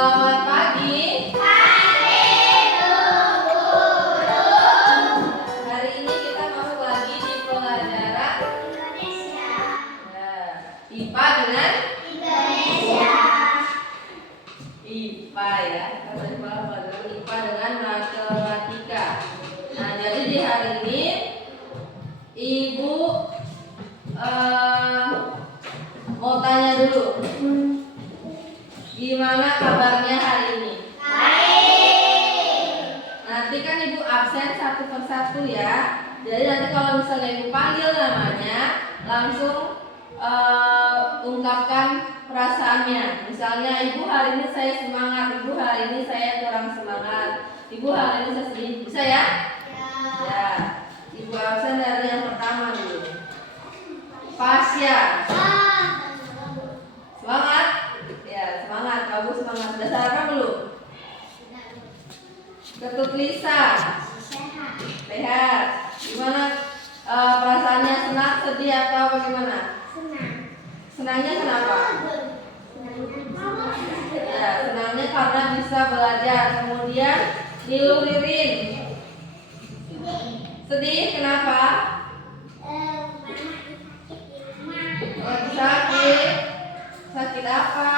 Selamat pagi. Hari ini kita masuk lagi di pelajaran Indonesia. IPA dengan Indonesia. IPA ya. IPA dengan matematika. Nah, jadi di hari ini Ibu mau tanya dulu. Gimana kabarnya hari ini? Baik. Nanti kan Ibu absen satu persatu ya. Jadi nanti kalau misalnya Ibu panggil namanya, langsung ungkapkan perasaannya. Misalnya, Ibu hari ini saya semangat, Ibu hari ini saya kurang semangat, Ibu hari ini saya sedih. Bisa ya? Ya. Ibu absen dari yang pertama dulu. Pasya. Semangat? Ya, semangat. Bagus, semangat. Sudah sarapan belum? Ketut Lisa. Sehat. Gimana perasaannya, senang, sedih atau bagaimana? Senang. Senangnya kenapa? Ya, senangnya karena bisa belajar. Kemudian Nilu Ririn. Sedih kenapa? Lagi sakit. Sakit apa?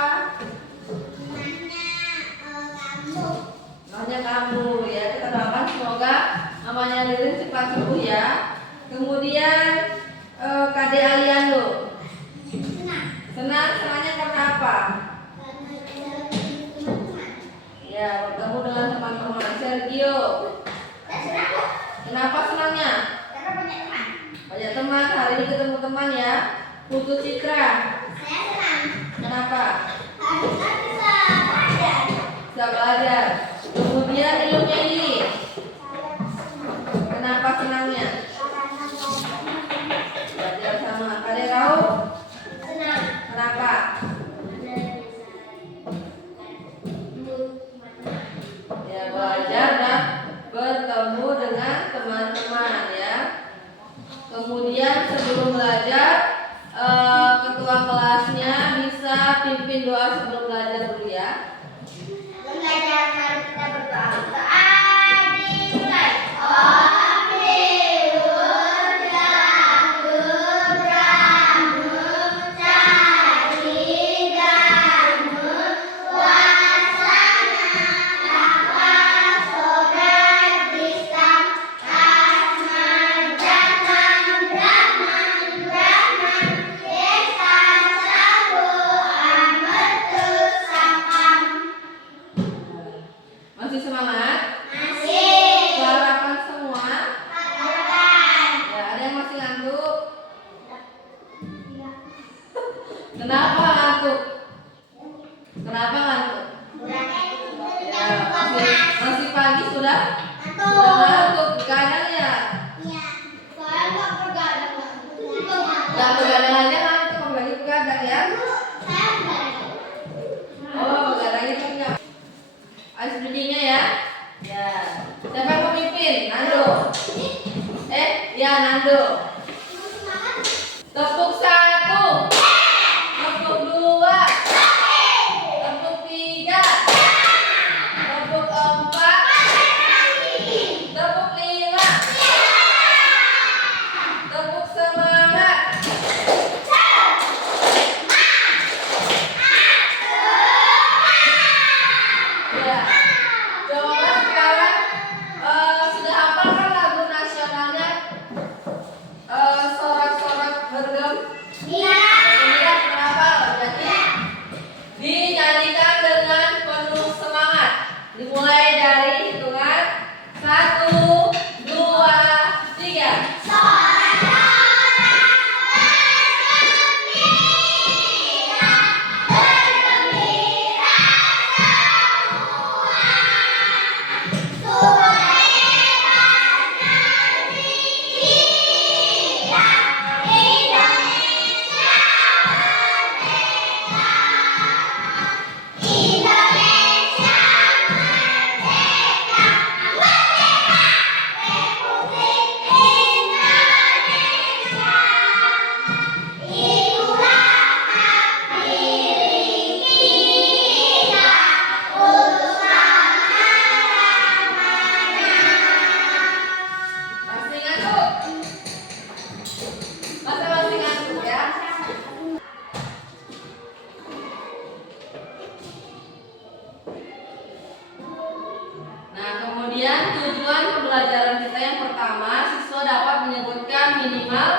Namanya kamu ya. Kita doakan semoga namanya Ririn cepat sembuh ya. Kemudian Kade Aliando. Senangnya karena apa? Ya, bertemu dengan teman-teman. Sergio. Kenapa senangnya? Karena banyak teman. Banyak teman. Hari ini ketemu teman ya. Putu Citra. Saya senang. Kenapa? Karena bisa belajar. Bisa belajar. Kemudian ilmunya ini. Kenapa senangnya? Belajar sama Kade Rau. Senang. Kenapa? Ya, belajar dan bertemu dengan teman-teman ya. Kemudian sebelum belajar, ketua kelasnya bisa pimpin doa sebelum belajar dulu ya. Belajar, mari kita berdoa. Doa dimulai. Masih semangat? Masih. Sarapan semua? Harapan. Ya, ada yang masih ngantuk? Kenapa ngantuk? Kenapa ngantuk? Ya, masih pagi sudah? Sudah ngantuk. Kadang ya. Gak begadang aja ngantuk, apalagi begadang ya. Oh, begadang itu enggak. Ice breathing-nya ya. Ya. Siapa yang pemimpin? Nando. Ya Nando. Tepuk 1. Tepuk 2. Tepuk 3. Tepuk 4. Tepuk 5. Tepuk semangat. Ya. Coba sekarang sudah hafal kan lagu nasionalnya? minimal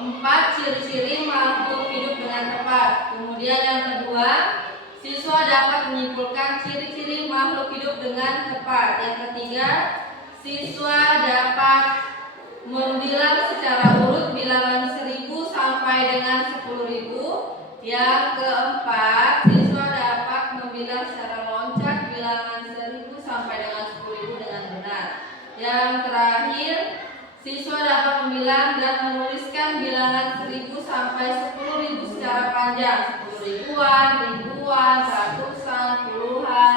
4 ciri-ciri makhluk hidup dengan tepat. Kemudian yang kedua, siswa dapat menyimpulkan ciri-ciri makhluk hidup dengan tepat. Yang ketiga, siswa dapat membilang secara urut bilangan 1000 sampai dengan 10.000. Yang keempat, siswa dapat membilang secara loncat bilangan 1000 sampai dengan 10.000 dengan benar. Yang terakhir, siswa dapat membilang dan menuliskan bilangan 1000 sampai 10.000 secara panjang, 10 ribuan, ribuan, ratusan, puluhan,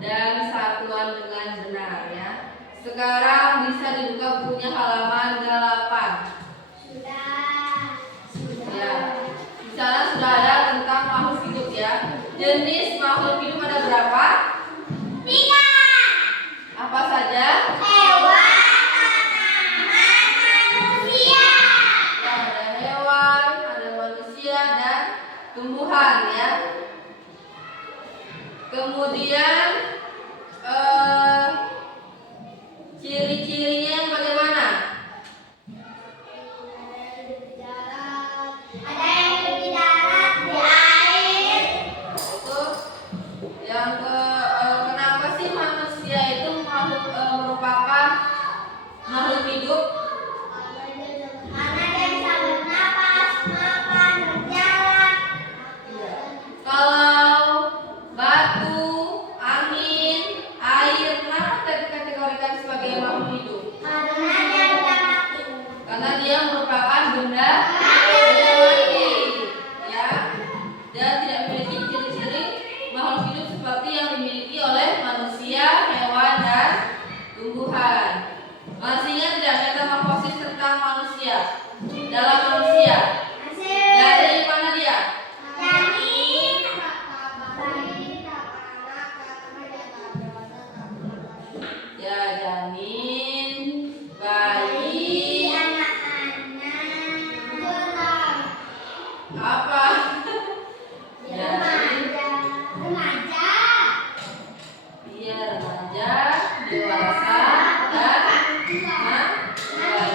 dan satuan dengan benar ya. Sekarang bisa dibuka bukunya halaman 8. Ya. Di sana sudah ada tentang makhluk hidup ya. Jenis makhluk hidup ada berapa? 3. Apa saja? Hewan, tanaman, manusia. Ya, ada hewan, ada manusia dan tumbuhan ya. Kemudian ciri-cirinya yang bagaimana? Ada yang hidup di darat, di air. Itu yang kenapa sih manusia itu merupakan makhluk hidup? Karena dia bisa bernapas, makan, berjalan. Kalau batu, angin, air, kenapa tadi dikategorikan sebagai makhluk hidup? Karena dia sudah mati. Karena dia merupakan benda mati, ya, dan tidak memiliki ciri-ciri makhluk hidup seperti yang dimiliki oleh manusia, hewan, dan tumbuhan. Masih ingat tidak metamorfosis tentang manusia? Dalam manusia, dari mana dia? Ya, janin, bayi, apa? Janin, iya, remaja, dewasa, dan ya,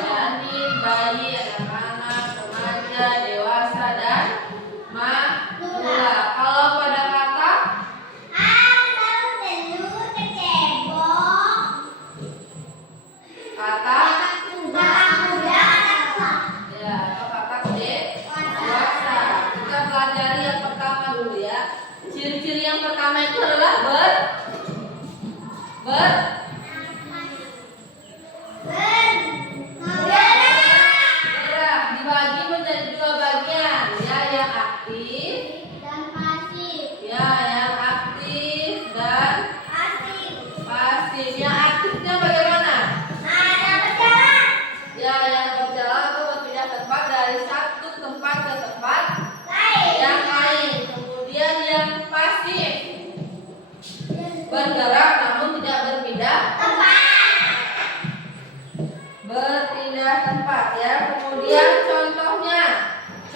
janin, bayi, anak-anak, remaja, dewasa, dan manula. Kalau pada kata kata ya, atau kata dewasa. Kita pelajari yang pertama dulu ya. Ciri-ciri yang pertama itu adalah bergerak. Dibagi menjadi 2 bagian, ya, yang aktif, ya, yang aktif dan pasif. Yang aktifnya bagaimana? Ya, yang berjalan atau berpindah tempat dari satu tempat ke tempat yang lain. Kemudian yang pasif, bergerak namun tidak berpindah tempat ya. Kemudian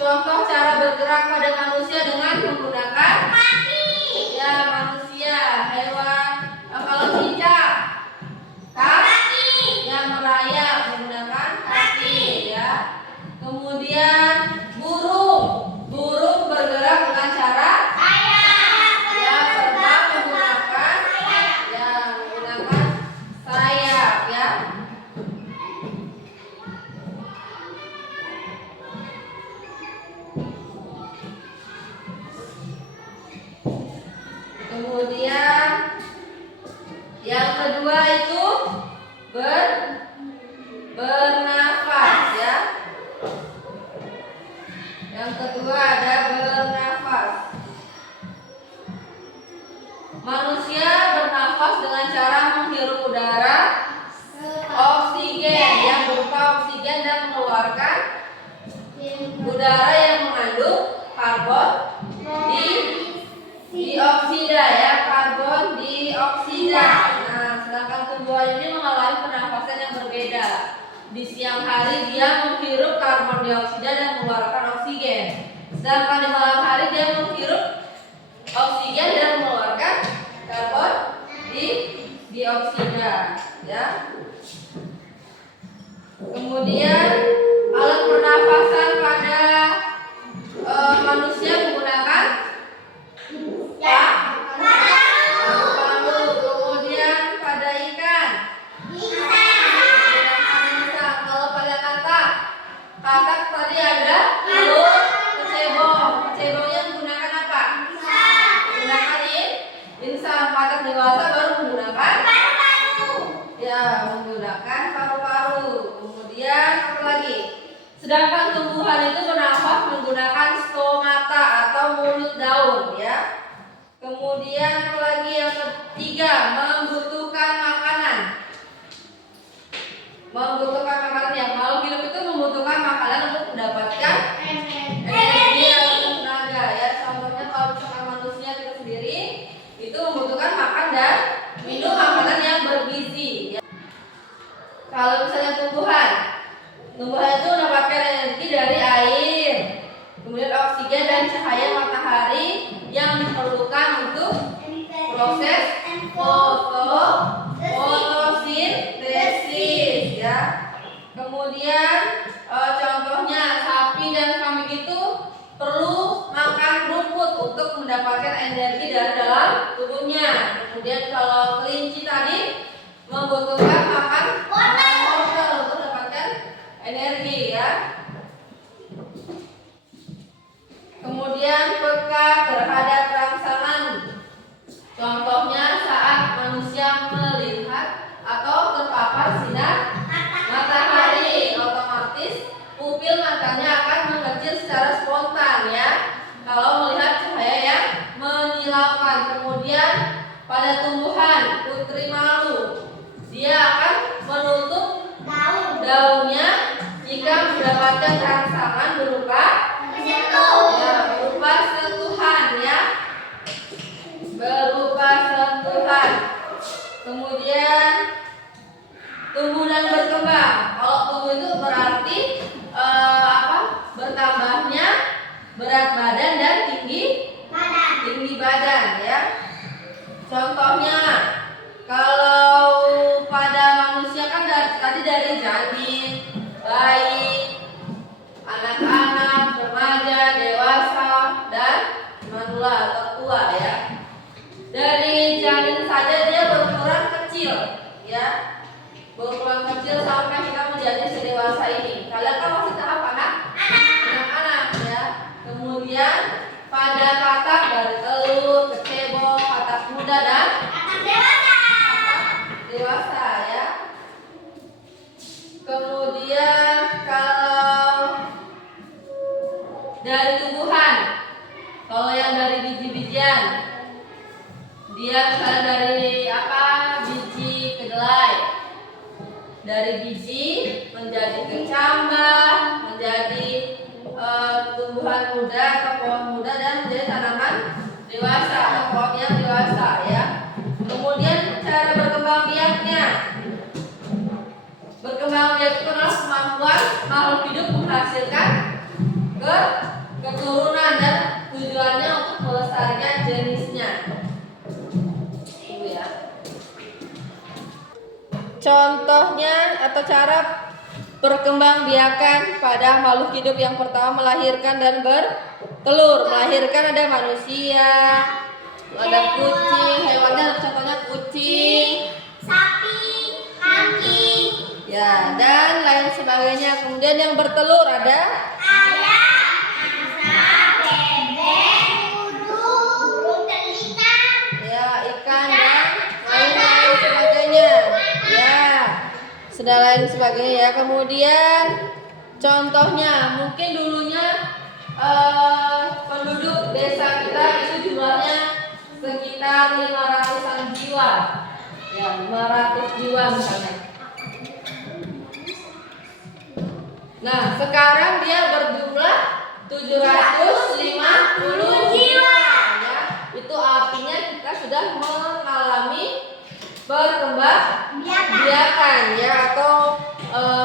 contoh cara bergerak pada manusia dengan menggunakan ya, manusia, hewan, kalau cicak, kaki, yang merayap menggunakan kaki ya. Kemudian burung bergerak dengan cara ya, terbang menggunakan sayap ya. Kemudian yang kedua itu bernafas ya. Yang kedua ada bernafas. Manusia bernafas dengan cara menghirup udara oksigen yang berupa oksigen dan mengeluarkan udara yang mengandung karbon dioksida ya, karbon dioksida. Nah, sedangkan tumbuhan ini mengalami pernafasan yang berbeda. Di siang hari dia menghirup karbon dioksida dan mengeluarkan oksigen. Sedangkan di malam hari dia menghirup oksigen dan mengeluarkan karbon dioksida ya. Kemudian alat katak tadi ada telur, kecebong. Kecebongnya menggunakan apa? Menggunakan insang. Katak dewasa baru menggunakan ya, menggunakan paru-paru. Kemudian apa lagi? Sedangkan tumbuhan itu bernafas menggunakan stomata atau mulut daun ya. Kemudian apa lagi? Yang ketiga, membutuhkan makanan. Membutuhkan makanan ya. Makhluk hidup itu membutuhkan makanan untuk mendapatkan energi atau tenaga ya. Contohnya kalau misalkan manusia kita sendiri itu membutuhkan makan dan minum makanan yang bergizi ya. Kalau misalnya tumbuhan itu mendapatkan energi dari air, kemudian oksigen dan cahaya matahari yang diperlukan untuk proses fotosintesis ya. Kemudian contohnya sapi dan kambing itu perlu makan rumput untuk mendapatkan energi dari dalam tubuhnya. Kemudian kalau kelinci tadi membutuhkan makan wortel untuk mendapatkan energi ya. Kemudian peka terhadap rangsangan. Contohnya saat manusia melihat atau terpapar sinar matahari, otomatis pupil matanya akan mengecil secara spontan ya kalau melihat cahaya yang menyilaukan. Kemudian pada tumbuhan putri malu, dia akan menutup daunnya jika mendapatkan rangsangan berupa sentuhan ya, berupa sentuhan. Kemudian tumbuh dan berkembang. Kalau tumbuh itu berarti bertambahnya berat badan dan tinggi badan ya. Contohnya kalau pada manusia kan tadi dari janin, bayi, anak-anak, remaja, dewasa, dan manula atau tua ya. Dari janin saja dia berukuran kecil ya, berukuran kecil sampai kita menjadi sedewasa ini. Kalian kan masih tahap anak-anak ya. Kemudian pada katak dari telur, kecebong, katak muda dan dewasa ya. Kemudian kalau dari tumbuhan, kalau yang dari biji-bijian, dia misalnya dari biji kedelai, dari biji menjadi kecambah, menjadi tumbuhan muda atau pohon muda dan menjadi tanaman dewasa atau pohon yang dewasa ya. Kemudian cara berkembang biaknya. Berkembang biak itu adalah kemampuan makhluk hidup menghasilkan keturunan dan tujuannya untuk melestarikan jenisnya. Itu ya. Contohnya atau cara perkembangbiakan pada makhluk hidup yang pertama melahirkan dan bertelur. Melahirkan ada manusia, ada kucing, hewannya contohnya kucing, sapi, kambing, ya, dan lain sebagainya. Kemudian yang bertelur ada ayam, angsa, bebek, burung ikan, ya, ikan dan lain sebagainya. Ya, sudah lain sebagainya ya. Kemudian contohnya mungkin dulunya penduduk desa kita itu jumlahnya sekitar 500-an jiwa. Ya, 500 jiwa misalnya. Nah, sekarang dia berjumlah 750 jiwa ya. Itu artinya kita sudah mengalami perkembangbiakan ya, atau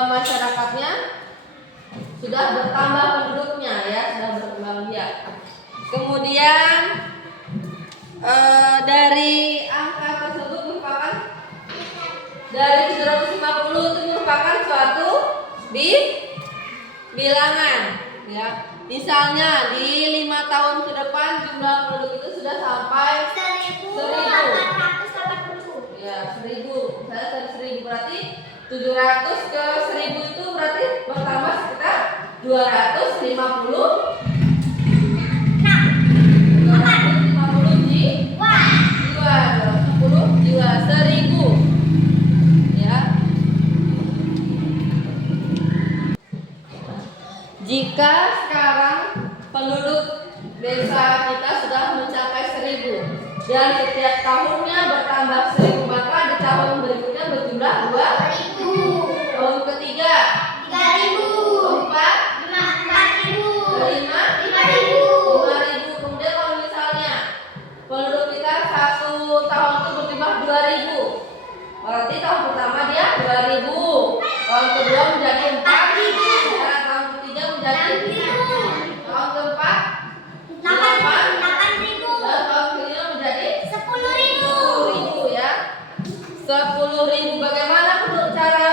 masyarakatnya sudah bertambah penduduknya ya, sudah berkembang biak. Kemudian dari angka tersebut merupakan dari 750 itu merupakan suatu bilangan ya. Misalnya di 5 tahun ke depan jumlah penduduk itu sudah sampai 1.880. ya, 1000. Misalnya 1000 berarti 700 ke 1000 itu berarti bertambah sekitar jiwa, 1000 ya. Jika sekarang penduduk desa kita sudah mencapai 1000 dan setiap tahunnya bertambah 1000, maka di tahun berikutnya berjumlah 2000. Tahun ketiga 3000. keempat 4000. kelima 5000. 5000. Kemudian kalau misalnya penduduk kita satu tahun itu berjumlah 2000, berarti tahun pertama dia 2000, tahun kedua menjadi 4000, ya, tahun ketiga menjadi 6000. tahun keempat 8000. dan tahun kelima menjadi 10.000. 10.000 ya. 10.000. Bagaimana menurut cara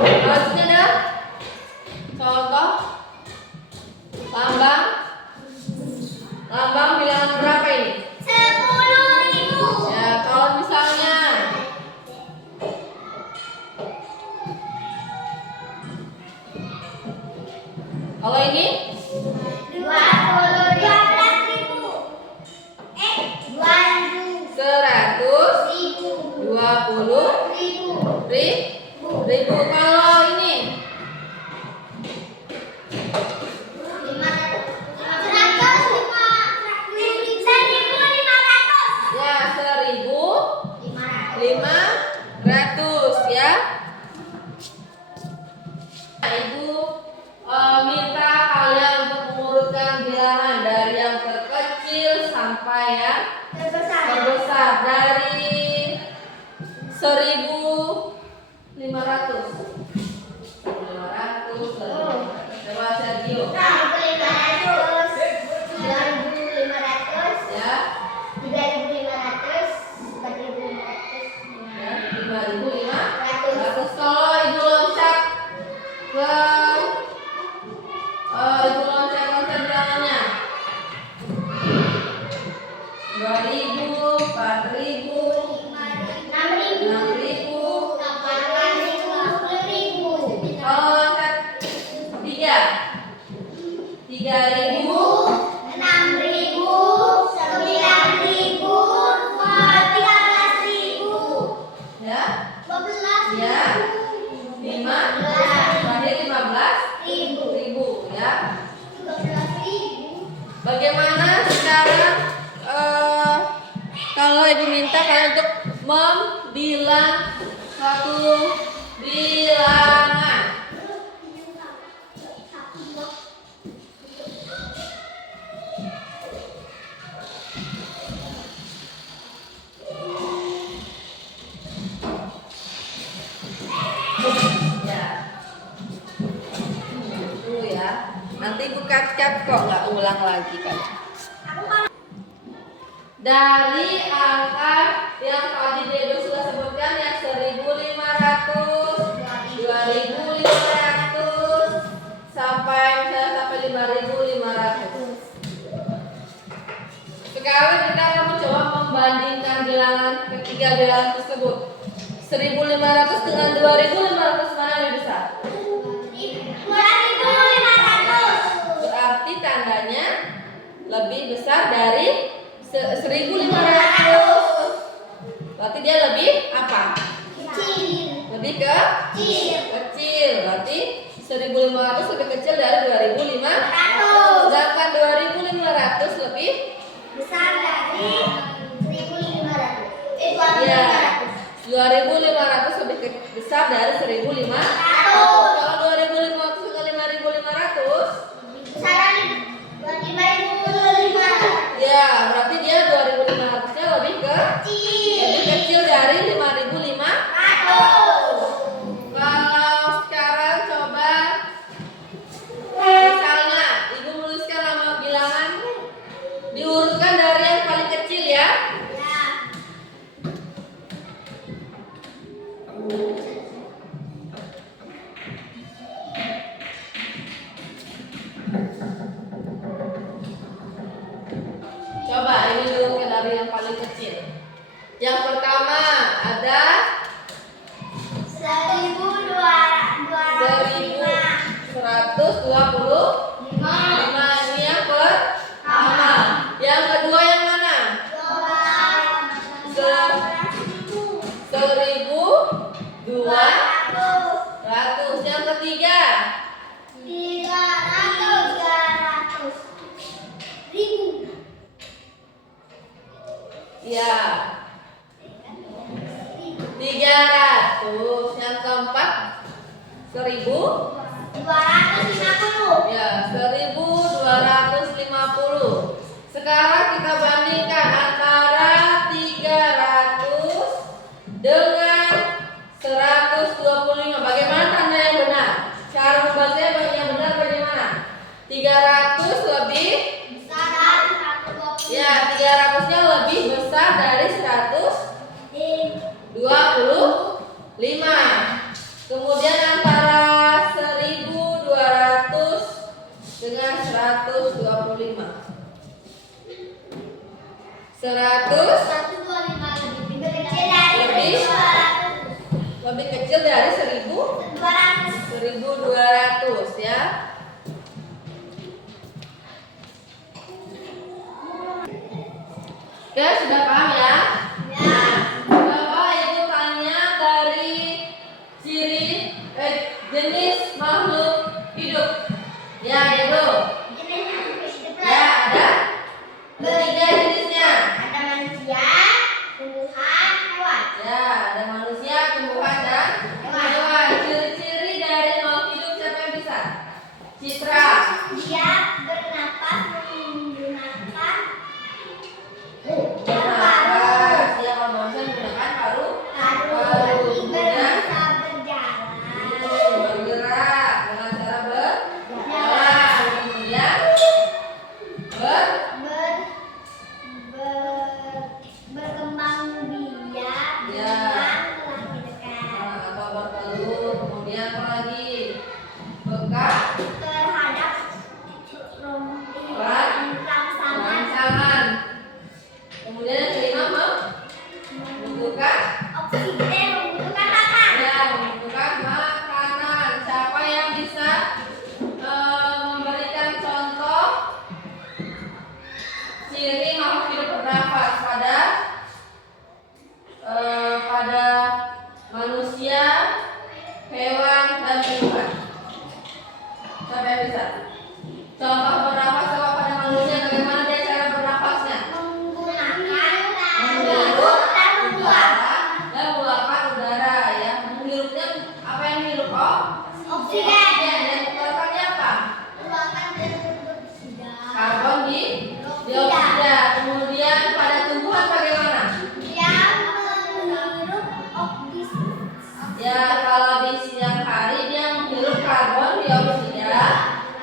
harusnya dah? Contoh lambang bilangan berapa ini? 10.000. Ya, kalau misalnya kalau ini 12.000. 120.000. Kalau ini 1.500. ya 1.500 ya. Ibu minta kalian untuk mengurutkan bilangan dari yang terkecil sampai yang terbesar dari 1.500. Coba Sergio. 1.500. 2.500. Ya. 3.500. 4.500. Ya, 5.500. Kalau ibu loncat ke ibu loncat bilangannya 2.000, 4.000, 6.000. Kalau loncat 3.000, 6.000, 9.000, 13.000, ya, 12.000, ya, 5, terakhir 15.000 ya. 13.000. Bagaimana sekarang kalau ibu minta kalian untuk membilang suatu bilangan? Ya, itu ya. Nanti ibu cut kok, nggak ulang lagi kan. Dari angka yang tadi Dedo sudah sebutkan yang 1.500, 2.500 sampai 5.500. Sekarang kita akan mencoba membandingkan bilangan ketiga bilangan tersebut. 1.500 dengan 2.500 mana yang lebih besar? 2.500. Berarti tandanya lebih besar dari 1.500. Berarti dia lebih apa? Kecil. Lebih kecil. Berarti 1.500 lebih kecil dari 2.500. Sedangkan 2.500 lebih Besar dari 1.500. ya, 2.500 lebih besar dari 1.500. 1.500. Kalau 2.500 dengan 5.500, Besaran 5.500. ya berarti dia 2.500-nya lebih kecil dari 5.500. Kalau sekarang coba misalnya ibu menuliskan nama bilangan diurutkan dari yang paling kecil ya. Coba ini diurutkan dari yang paling kecil. Yang pertama ada 1.205. 1.105. 225. Ini yang pertama. Yang kedua yang mana? 1.200. Yang ketiga? 300.000. Ya. 300. Yang keempat? 1.000. 250. Ya, 1.250. Sekarang kita bandingkan antara 300 dengan 125. Bagaimana tanda yang benar? Cara membacanya yang benar bagaimana? 300 lebih, ya 300-nya lebih besar dari 125. Kemudian antara 1.200 dengan 125. 100 lebih kecil dari 1.200 ya. Oke, sudah paham ya? Bapak Ibu tanya dari jenis makhluk hidup. Ya, Ibu. Ya, ada bertiga jenisnya. Ada manusia, tumbuhan, hewan. Ya, ada manusia, tumbuhan, dan hewan. Ciri-ciri dari makhluk hidup siapa yang bisa? Citra. Dia bernapas menggunakan Bernapas. Ya, kalau manusia menggunakan paru. paru. Bisa berjalan. Bergerak dengan cara berjalan. Kemudian berkembang biak Ya. dengan laki dekat atau bertelur. Kemudian apa lagi? Bekak terhadap rangsangan. rangsangan. Kemudian yang kelima membutuhkan Makan. ya membutuhkan makanan. Siapa yang bisa memberikan contoh ciri makhluk hidup bernafas pada manusia, hewan, dan tumbuhan? Siapa yang bisa? Contoh bernafas coba pada manusia, bagaimana dia cara bernafasnya? Menghirup Dan membuang dan mengeluarkan udara ya. Menghirupnya apa yang dihirup? oksigen. Dan mengeluarkannya apa? Ruangan beroksida. Karbon dioksida. Kemudian pada tumbuhan bagaimana? Yang menghirup oksigen. Ya, kalau di siang hari dia menghirup karbon dioksida,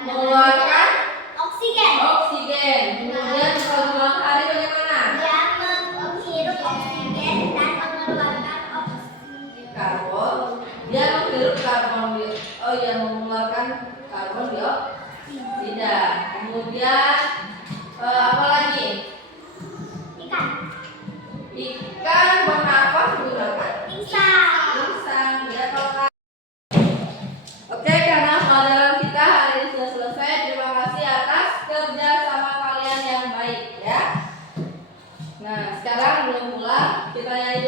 mengeluarkan Oksigen. oksigen. Kemudian kalau di malam hari bagaimana? Yang menghirup oksigen dan mengeluarkan oksigen. Karbon. Dia menghirup mengeluarkan karbon dioksida. Kemudian apa lagi? Ikan. Ikan bernafas menggunakan Insang. ya kalau. Oke, karena pelajaran kita hari ini sudah selesai. Terima kasih atas kerja sama kalian yang baik ya. Nah, sekarang belum pulang, kita nyanyi